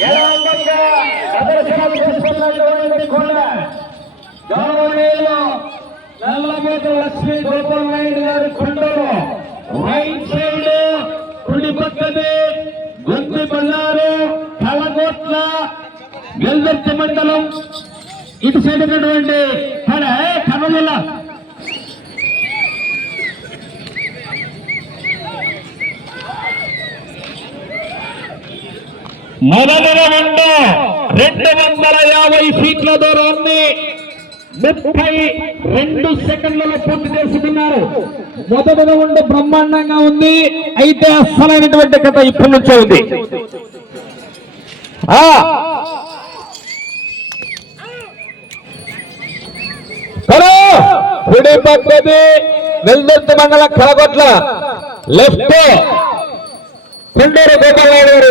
ఏడాదిగా చేస్తున్నటువంటి కొండ గౌరవనీయులు నల్లమూత లక్ష్మీ గోపాల్ గారి కొండలు రైట్ సైడ్ కుడి పక్కనే గుంతి బళ్ళారు కలగోట్ల గెల్దర్తి మండలం ఇటు సైడ్ ఉన్నటువంటి కడ మొదటి రౌండ్ రెండు వందల యాభై సీట్ల దూరాన్ని ముప్పై రెండు సెకండ్లలో పూర్తి చేసుకున్నారు. మొదటి రౌండ్ బ్రహ్మాండంగా ఉంది. అయితే అస్సలైనటువంటి కథ ఇప్పటి నుంచే ఉంది. కుడి పక్కది వెల్దొత్తు మండల కలగొట్ల. లెఫ్ట్. కొండూరు గోపాల్ నాయుడు గారు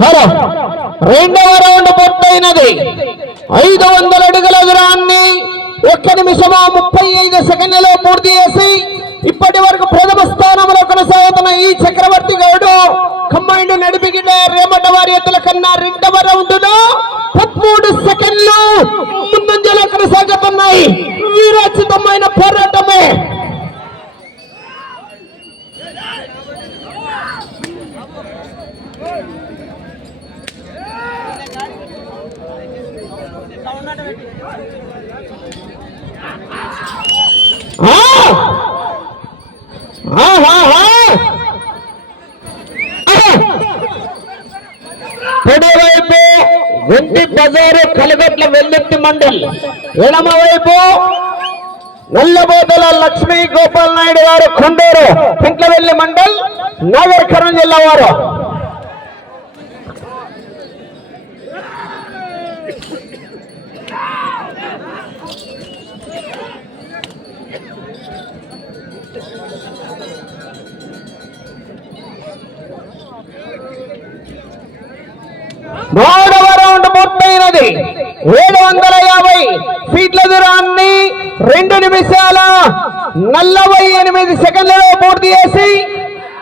hello. రెండవ రౌండ్ పూర్తయినది. ఐదు వందల అడుగుల దూరాన్ని ఒక్క నిమిషమా ముప్పై ఐదు సెకండ్లలో పూర్తి చేసి ఇప్పటి వరకు ప్రథమ స్థానంలో కొనసాగుతున్న ఈ చక్రవర్తి గౌడు కంబైండ్ నడిపిగిన రేమట వారి ఎత్తుల కన్నా రెండవ రౌండ్లో పదమూడు సెకండ్లు ముందంజలో కొనసాగుతున్నాయి. వీరోచితమైన పోరాటమే ఆ! ఆహాహా! కుడివైపు ఒంటి బజారు కలిగట్ల వెల్లెత్తి మండల్ ఎడమ వైపు నల్లబోదల లక్ష్మీ గోపాల్ నాయుడు గారు కొండూరు పింట్లవెల్లి మండల్ నగర్ కరణ్ జిల్లా వారు మూడవ రౌండ్ పూర్తయినది ఏడు వందల యాభై ఫీట్ల దూరాన్ని రెండు నిమిషాల నలభై ఎనిమిది సెకండ్లలో పూర్తి చేసి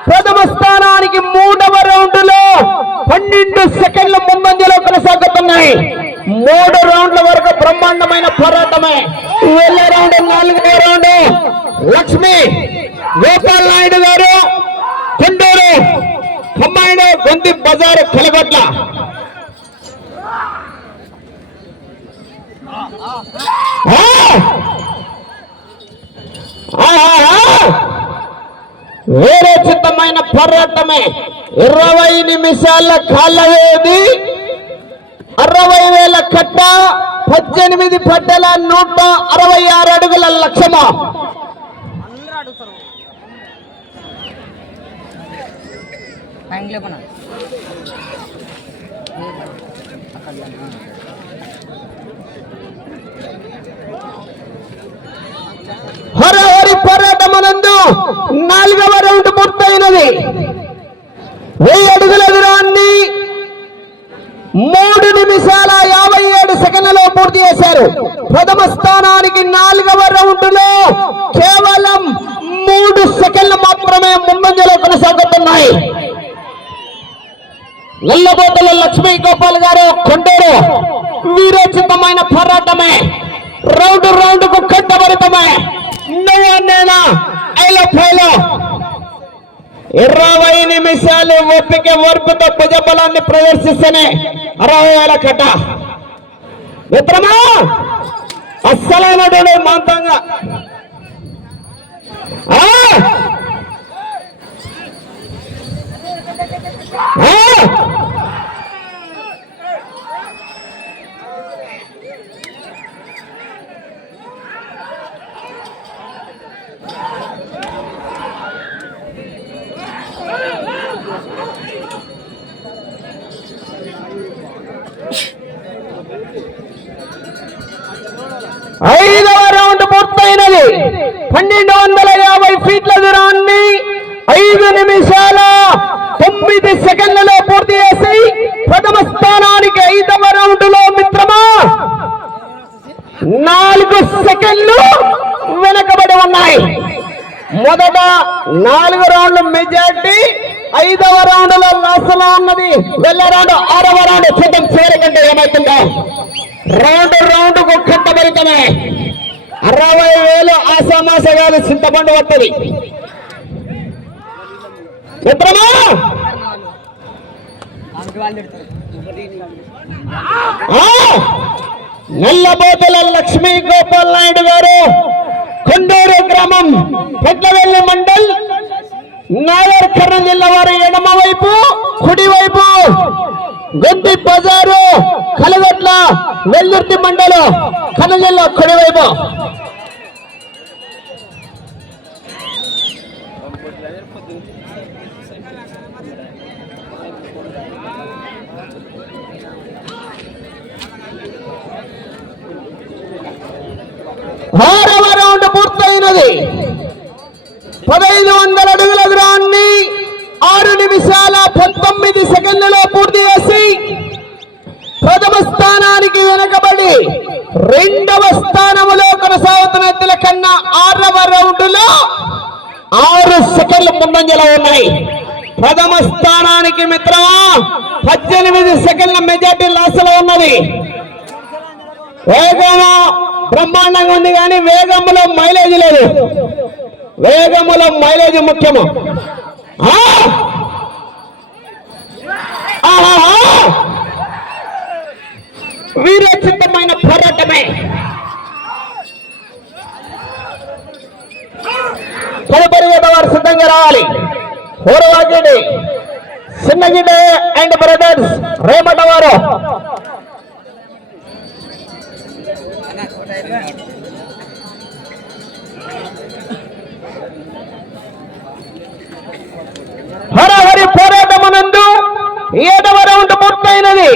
ప్రథమ స్థానానికి మూడవ రౌండ్లో పన్నెండు సెకండ్ల ముందంజలో కొనసాగుతున్నాయి. మూడు రౌండ్ల వరకు బ్రహ్మాండమైన పోరాటమే. వెళ్ళే రౌండ్ నాలుగో రౌండ్. లక్ష్మి గోపాల్ నాయుడు గారు కొండూరు అమ్మాయిడు గొంతి బజారు కలగొట్ల. Oh! వేరే చిత్తమైన పోరాటమే ఇరవై నిమిషాల కాలవేది? అరవై వేల కట్ట పద్దెనిమిది పట్టల నూట అరవై ఆరు అడుగుల లక్ష్యమా అందరూ అడుగుతారు ట్యాంక్ లేపనా హరహరి పోరాటమనందు నాలుగవ రౌండ్ పూర్తయినది. వెయ్యి అడుగుల విరాన్ని మూడు నిమిషాల యాభై ఏడు సెకండ్లలో పూర్తి చేశారు. ప్రథమ స్థానానికి నాలుగవ రౌండ్లో కేవలం మూడు సెకండ్లు మాత్రమే ముందంజలో కొనసాగుతున్నాయి. నల్లబోతల లక్ష్మీ గోపాల్ గారు కొండేరు వీరోచితమైన పోరాటమే. రౌండ్ రౌండ్కు కట్టబడితమే నువ్వు నేనా ఐలో ఫైలో. ఇరవై నిమిషాలు ఓపిక ఓర్పుతో భుజబలాన్ని ప్రదర్శిస్తేనే అరవై వేల కట్ట. మిత్రమా అస్సలైనటువంటి మాంతంగా. ఆ! ఆ! ఐదవ రౌండ్ పూర్తయినది పన్నెండు వందల యాభై ఫీట్ల దూరాన్ని ఐదు నిమిషాల తొమ్మిది సెకండ్లలో పూర్తి చేసి ప్రథమ స్థానానికి ఐదవ రౌండ్లో మిత్రమా నాలుగు సెకండ్లు వెనకబడి ఉన్నాయి మొదట నాలుగు రౌండ్లు మెజార్టీ ఐదవ రౌండ్లో లాసలో ఉన్నది. వెళ్ళే రౌండ్ ఆరవ రౌండ్ చూద్దాం చేరకంటే ఏమవుతుందో రౌండ్ రౌండ్కు కట్టబెడతామే అరవై వేలు ఆసామాసగాలు చింతపండు వస్తుంది మిత్రమా నల్లబోతుల లక్ష్మీ గోపాల్ నాయుడు గారు కొండూరు గ్రామం పెద్దవెల్లి మండల్ నాగర్ కర్నూలు జిల్లా వారి ఎడమ వైపు కుడివైపు గొంతి బజారు కలగట్ల వెల్లుర్తి మండలం కర్నూలు జిల్లా కుడివైపు ఆరవ రౌండ్ పూర్తయినది. పదహైదు వందల అడుగుల వేల పంతొమ్మిది సెకండ్లలో పూర్తి చేసి ప్రథమ స్థానానికి వెనకబడి రెండవ స్థానములో కొనసాగుతున్న తిలకన్న ఆరవ రౌండ్ రౌండ్లో ఆరు సెకండ్లు ముందంజలో ఉన్నాయి. ప్రథమ స్థానానికి మిత్రమా పద్దెనిమిది సెకండ్ల మెజార్టీ లాసలో ఉన్నది. వేగము బ్రహ్మాండంగా ఉంది కానీ వేగములో మైలేజ్ లేదు. వేగములో మైలేజ్ ముఖ్యము. పోరాటమే తదుపరి వారు సిద్ధంగా రావాలి. ఓరవాగిడి చిన్నగిడ్డ అండ్ బ్రదర్స్ రేపట వారు. హరహరి పోరాటమునందు ఏడవ రౌండ్ పూర్తయినది.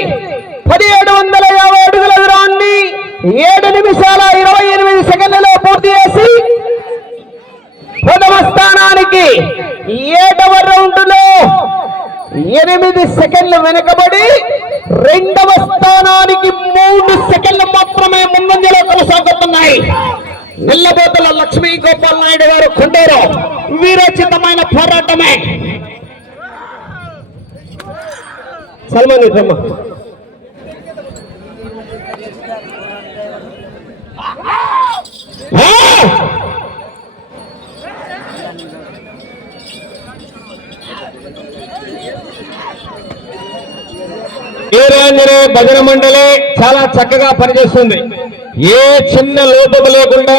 పదిహేడు వందల యాభై అడుగుల దూరాన్ని ఏడు నిమిషాల ఇరవై ఎనిమిది సెకండ్లలో పూర్తి చేసి ప్రథమ స్థానానికి ఏడవ రౌండ్లో ఎనిమిది సెకండ్లు వెనకబడి రెండవ స్థానానికి మూడు సెకండ్లు మాత్రమే ముందంజలో కొనసాగుతున్నాయి. నిల్లబోతుల లక్ష్మీ గోపాల్ నాయుడు గారు కొండేరు. వీరోచితమైన పోరాటమే. సల్మాన్ ఇట్రమ్మ భజన మండలి చాలా చక్కగా పనిచేస్తుంది? ఏ చిన్న లోపము లేకుండా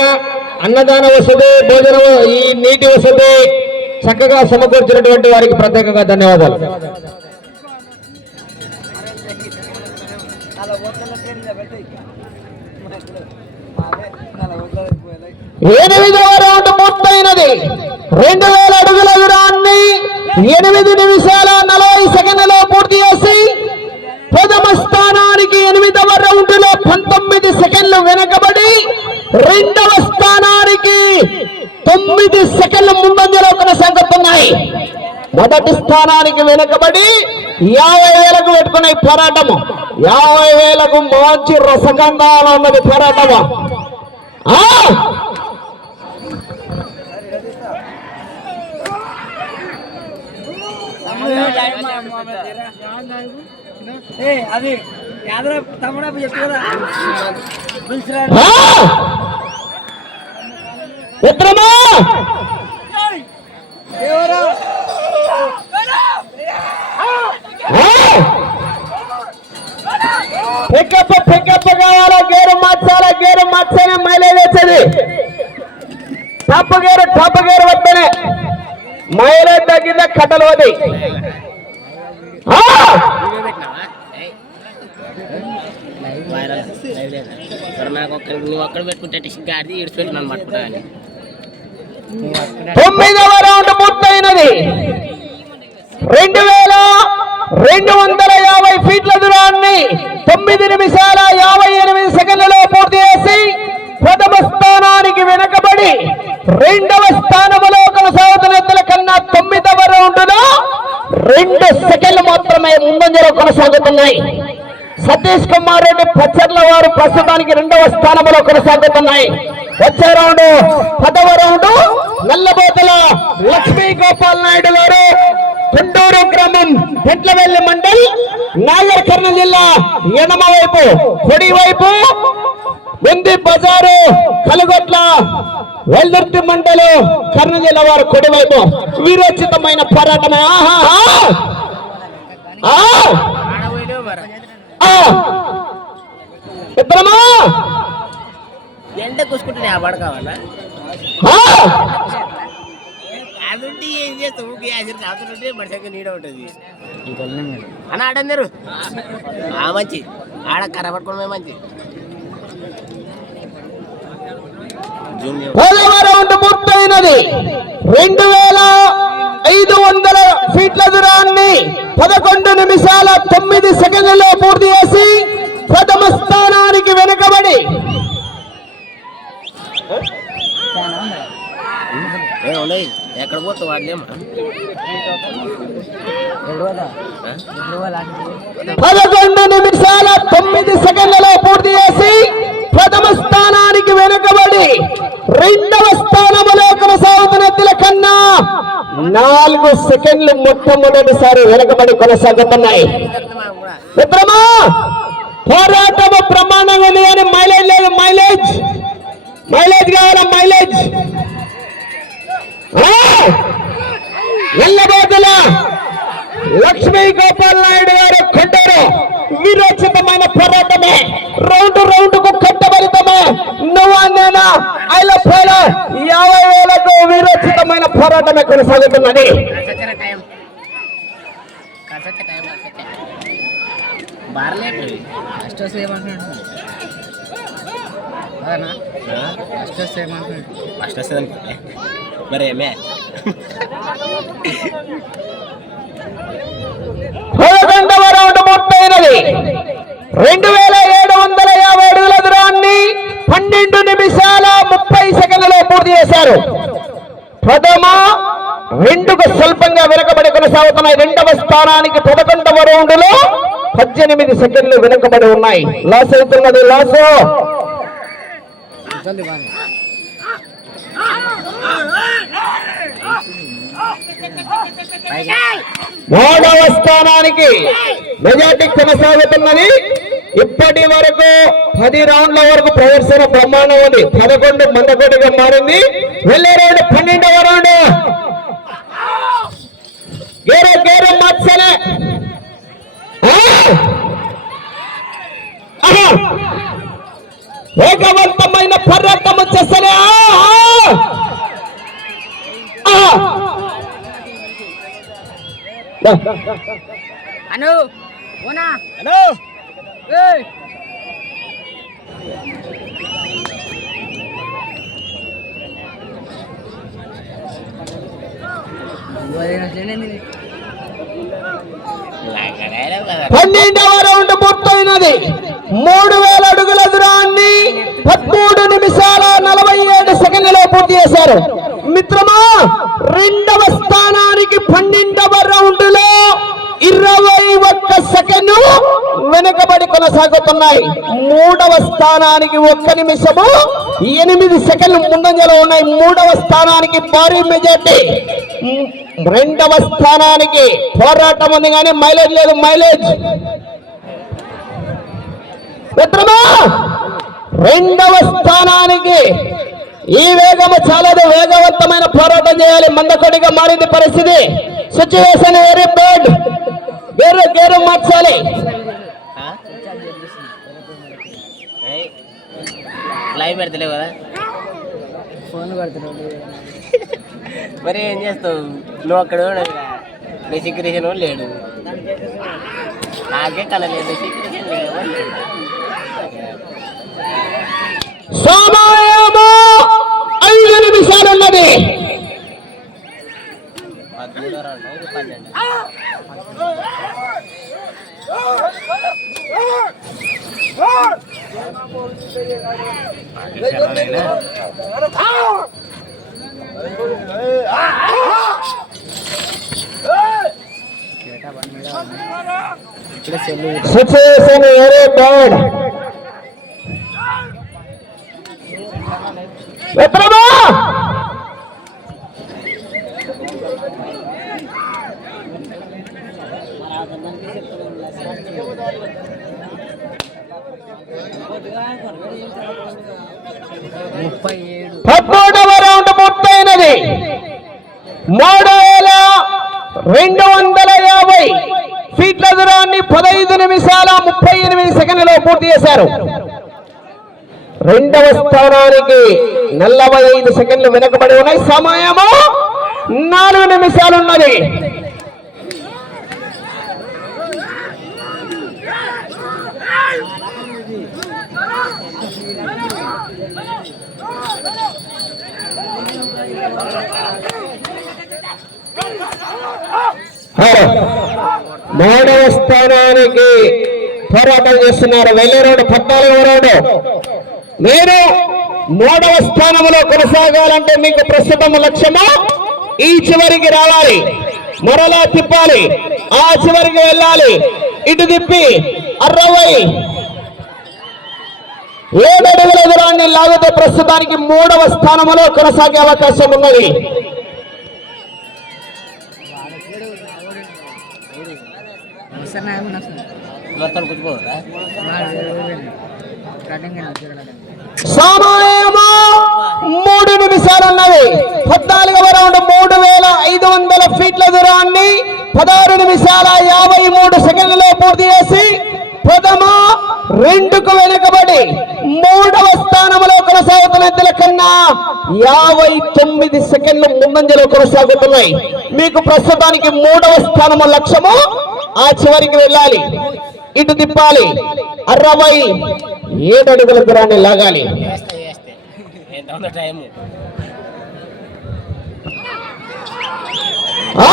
అన్నదాన వసతి భోజన ఈ నీటి వసతి చక్కగా సమకూర్చినటువంటి వారికి ప్రత్యేకంగా ధన్యవాదాలు. ఎనిమిది ఓట్ల రౌండ్ పూర్తయినది. రెండు వేల అడుగుల విరాన్ని ఎనిమిది నిమిషాల నలభై సెకండ్లలో పూర్తి చేసి ప్రథమ స్థానానికి ఎనిమిదవ రౌండ్లో పంతొమ్మిది సెకండ్లు వెనకబడి రెండవ స్థానానికి తొమ్మిది సెకండ్ల ముందంజలో కొనసాగుతున్నాయి మొదటి స్థానానికి వెనకబడి యాభై వేలకు పెట్టుకున్న పోరాటము యాభై వేలకు మంచి రసగంధాలు ఉన్నది పోరాటము ఆ ఏ అది యాదవ తమ్ముడా చెప్పు కదా! మిత్రమా ఎవరు? పికప్ పికప్ కావాలా? గేరు మార్చాలా? గేరు మార్చానే మైలేజ్ వచ్చేది. టప్ గేరు టప్ గేరు వద్దనే మైలేజ్ తగ్గిందా? కట్టలు వది ఆ! వైరల్ మరి నువ్వు ఒక్కడ పెట్టుకుంటే టిష్ గాడి ఇడిచిపెట్టి నన్ను పట్టుకుంటా తొమ్మిదవ రౌండ్ పూర్తయినది. రెండు వేల రెండు వందల యాభై ఫీట్ల దూరాన్ని తొమ్మిది నిమిషాల యాభై ఎనిమిది సెకండ్లలో పూర్తి చేసి ప్రథమ స్థానానికి వెనకబడి రెండవ స్థానంలో కొనసాగుతున్న ఎత్తుల కన్నా తొమ్మిదవ రౌండ్లో రెండు సెకండ్లు మాత్రమే ముందంజలో కొనసాగుతున్నాయి. సతీష్ కుమార్ రెడ్డి పచ్చర్ల వారు ప్రస్తుతానికి రెండవ స్థానంలో కొనసాగుతున్నాయి. వచ్చే రౌండ్ పదవ రౌండ్ నల్లబోతల లక్ష్మీ గోపాల్ నాయుడు గారు కుండూరు గ్రామం పెంట్లవెల్లి మండల్ నాగర్ కర్నూలు జిల్లా ఎడమ వైపు కుడి వైపు ఉంది బజారు కలుగొట్ల వెల్దుర్తి మండలు కర్నూలు జిల్లా వారు కుడి వైపు. వీరోచితమైన పోరాటమే. ఆహా! ఎండ కూసుకుంటే ఆ పడకావన్నా ఆ! అదుంటే ఏం చేస్తావు? మనిషికి నీడ ఉంటుంది. అన్న ఆడందరు. ఆ మంచి. ఆడ కర్ర పట్టుకోవడమే మంచి. రౌండ్ పూర్తయినది. రెండు వేల ఐదు వందల ఫీట్ల దూరాన్ని పదకొండు నిమిషాల తొమ్మిది సెకండ్లలో పూర్తి చేసి ప్రథమ స్థానానికి వెనుకబడి. ఎక్కడ వాడలేమా పదకొండు నిమిషాల తొమ్మిది సెకండ్లలో పూర్తి చేసి ప్రథమ స్థానానికి వెనుకబడి రెండవ స్థానములో కొనసాగుతున్న ఎద్దుల కన్నా నాలుగు సెకండ్లు మొట్టమొదటిసారి వెనకబడి కొనసాగుతున్నాయి. మిత్రమా పోరాటం ప్రమాణంగా ఉంది కానీ మైలేజ్ లేదు. మైలేజ్ మైలేజ్ కావాలా? మైలేజ్. ఆ! లక్ష్మీ గోపాల్ నాయుడు గారు కొండరు విరోచితమైన పోరాటమే. రౌండ్ రౌండ్కు కట్టబలితమే నువ్వు నేనా ఐల పోల యాభై వేలకు వీరోచితమైన పోరాటమే కొనసాగుతున్నది. ఫస్ట్ వస్తుంది అనుకుంటే మరి ఏమే? పూర్తయినది రెండు వేల ఏడు వందల యాభై అడుగుల దూరాన్ని పన్నెండు నిమిషాల ముప్పై సెకండ్లలో పూర్తి చేశారు. ప్రథమ రెండుకు స్వల్పంగా వెనుకబడి కొనసాగుతున్నాయి రెండవ స్థానానికి పదకొండవ రౌండ్లో పద్దెనిమిది సెకండ్లు వెనుకబడి ఉన్నాయి. లాస్ అవుతున్నది లాస్. మూడవ స్థానానికి మెజార్టీ కొనసాగుతున్నది. ఇప్పటి వరకు పది రౌండ్ల వరకు ప్రదర్శన బ్రహ్మాండం ఉంది. పదకొండు మందకొడిగా మారింది. వెళ్ళే రౌండ్ పన్నెండవ రౌండ్ గేరు గేరు మత్సలే వేగవంతమైన పోరాటం వచ్చేసరే అను ఓనా పన్నెండవ రౌండ్ పూర్తయినది. మూడు వేల అడుగుల దూరాన్ని పదమూడు నిమిషాల నలభై ఏడు సెకండ్లో పూర్తి చేశారు. మిత్రమా రెండవ స్థానానికి పన్నెండవ రౌండ్లో ఇరవై ఒక్క సెకండ్ వెనుకబడి కొనసాగుతున్నాయి. మూడవ స్థానానికి ఒక్క నిమిషము ఎనిమిది సెకండ్లు ముందంజలో ఉన్నాయి. మూడవ స్థానానికి భారీ మెజార్టీ. రెండవ స్థానానికి పోరాటం ఉంది కానీ మైలేజ్ లేదు మైలేజ్. మిత్రమా రెండవ స్థానానికి ఈ వేగము చాలదు వేగవంతమైన పోరాటం చేయాలి. మందకొడిగా మారింది పరిస్థితి. Situation very bad gear gear మార్చాలి. లైవ్ పెడతలేవు కదా. ఫోన్ కొడుతున్నాడు. మరి ఏం చేస్తావు? నువ్వు అక్కడ రెసిక్రేషన్ లేడు. నాకే కలలేదు రెసిక్రేషన్ లేడు. సమయము ఐదు నిమిషాలు ఉన్నది. పన్నెండు కేటా సిచ్యువేషన్ వెరీ బ్యాడ్ మిత్రమా ముప్పై ఏడు పద్మూడవ రౌండ్ మూడు వేల రెండు వందల యాభై. ఫీట్ల దూరాన్ని పదహైదు నిమిషాల ముప్పై ఎనిమిది సెకండ్లలో పూర్తి చేశారు. రెండవ స్థానానికి నలభై ఐదు సెకండ్లు వెనుకబడి ఉన్నాయి. సమయము నాలుగు నిమిషాలు ఉన్నది. మూడవ స్థానానికి పోరాటం చేస్తున్నారు. వెళ్ళే రోడ్డు పద్నాలుగవ రోడ్డు. మీరు మూడవ స్థానంలో కొనసాగాలంటే మీకు ప్రస్తుతం లక్ష్యము? ఈ చివరికి రావాలి. మరలా తిప్పాలి. ఆ చివరికి వెళ్ళాలి. ఇటు తిప్పి అరవై. ఏడడుగుల అడుగుల దూరాన్ని లాగితే ప్రస్తుతానికి మూడవ స్థానంలో కొనసాగే అవకాశం ఉన్నది. సమయము మూడు నిమిషాలు ఉన్నది పద్నాలుగవ రౌండ్ మూడు వేల ఐదు వందల ఫీట్ల దూరాన్ని పదహారు నిమిషాల యాభై మూడు సెకండ్లలో పూర్తి చేసి ప్రథమ రెండుకు వెనుకబడి మూడవ స్థానంలో కొనసాగుతున్న ఇద్దల కన్నా యాభై తొమ్మిది సెకండ్లు ముందంజలో కొనసాగుతున్నాయి. మీకు ప్రస్తుతానికి మూడవ స్థానము లక్ష్యము. ఆ చివరికి వెళ్ళాలి. ఇటు తిప్పాలి. అరవై ఏడు అడుగుల దూరాన్ని లాగాలి. టైము ఆ!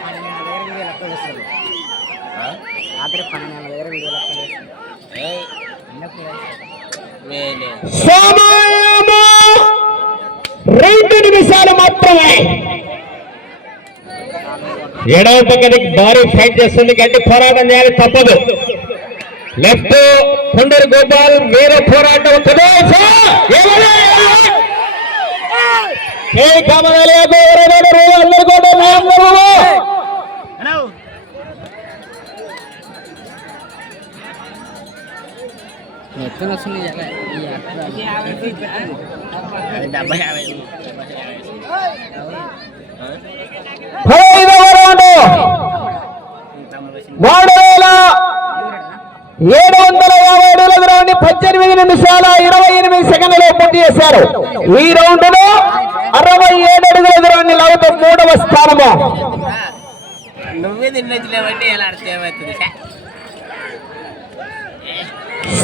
పన్నెండు వేల వీడియో లెక్క వస్తుంది రాత్రి పన్నెండు వేల వీడియో లెక్క వస్తుంది ఏయ్ చిన్నప్పుడు మేలే సమయము రెండు నిమిషాలు మాత్రమే ఎడవ పక్కన భారీ ఫైట్ చేస్తుంది గట్టి పోరాటం చేయాలి తప్పదు. లెఫ్ట్ కొండరు గోపాల్ వేరే పోరాటం. ఎక్కడ వస్తుంది డెబ్బై యాభై మూడు వేల ఏడు వందల యాభై అడుగుల దూరాన్ని పద్దెనిమిది నిమిషాల ఇరవై ఎనిమిది సెకండ్లలో పూర్తి చేశారు. ఈ రౌండ్లో అరవై ఏడు అడుగుల దూరాన్ని లాగుతూ మూడవ స్థానము.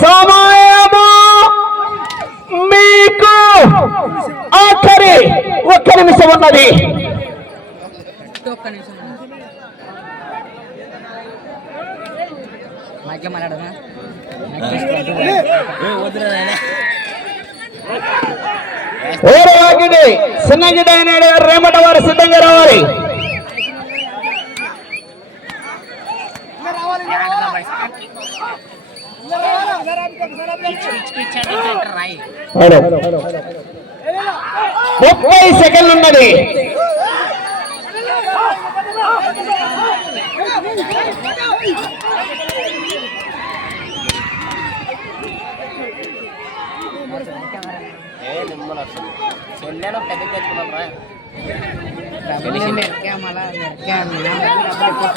సమయము మీకు ఆఖరి ఒక్క నిమిషం ఉన్నది. ఒక్క నిమిషం. వద్దురా నాయనా. ఓరవాకిడి నాయుడు గారు రేమట వారు సిద్ధంగా రావాలి ముప్పై సెకండ్లు ఉన్నది చెల్లెను పెద్ద తెచ్చుకున్నాం రా డబ్బులు మెరకే మళ్ళా మెరకే డబ్బులు ఎక్కువ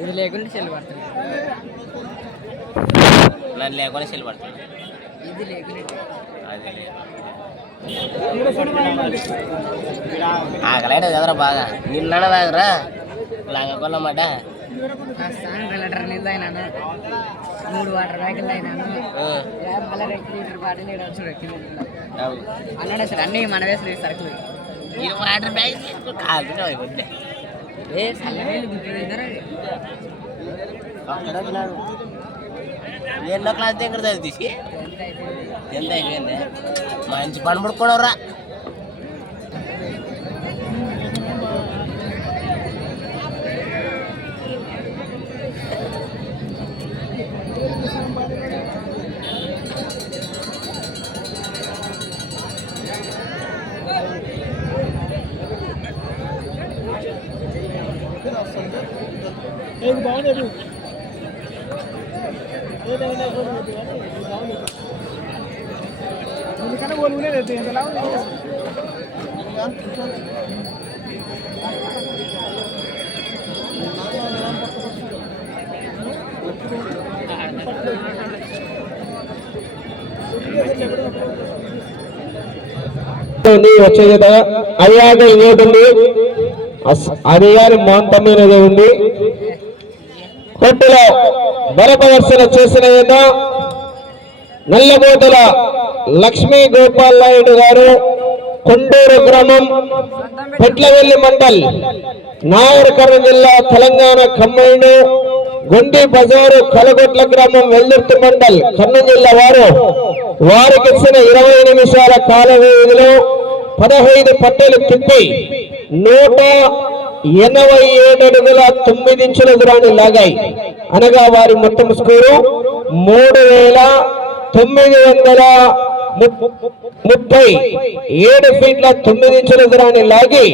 ఇది లేకుండా చెల్లి పడుతుంది నన్ను లేకుండా చెల్లి పడుతుంది ఇది లేకుండా ఆకలేడు కదరా బాగా నిన్న తాగరా లాగా కొల్లమాట సాయంత్రం లీటర్ నీళ్ళు అయినాను మూడు వాటర్ ప్యాకెట్లు అయినాను మళ్ళీ రెండు లీటర్ బాటిల్ ఏడు వచ్చి అన్నాడు అసలు అన్నీ మన వేసిన సరుకులు ఈ వాటర్ బ్యాగ్ కాదు ఇవ్వండి ఏ చల్లనీళ్ళు గుడ్లు తింటారా ఎన్నో క్లాస్ దగ్గర చదివి తీసి. ఎంత అయిపోయింది. ఎంత అయిపోయింది మంచి పని ఉంది అయ్యాక ఇంకోటి ఉంది అస్- అది గారి ఉంది కొట్టులో బల చేసిన ఏదో నల్లబోతల లక్ష్మీ గోపాల్ నాయుడు గారు కొండూరు గ్రామం పెట్లవెల్లి మండల్ నాగరికర్ణ జిల్లా తెలంగాణ ఖమ్మైను గుండి బజారు కలగొట్ల గ్రామం వెల్దుర్తి మండల్ కర్నూలు జిల్లా వారు. వారికి ఇచ్చిన ఇరవై నిమిషాల కాల వ్యవధిలో పదహైదు పట్టెలు తిప్పి నూట ఎనభై ఏడు అడుగుల తొమ్మిది ఇంచుల దూరాన్ని లాగాయి. అనగా వారి మొత్తం స్కోరు మూడు వేల తొమ్మిది వందల ముప్పై ఏడు ఫీట్ల తొమ్మిది ఇంచుల దూరాన్ని లాగి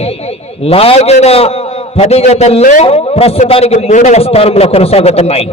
లాగిన పది జతల్లో ప్రస్తుతానికి మూడవ స్థానంలో కొనసాగుతున్నాయి.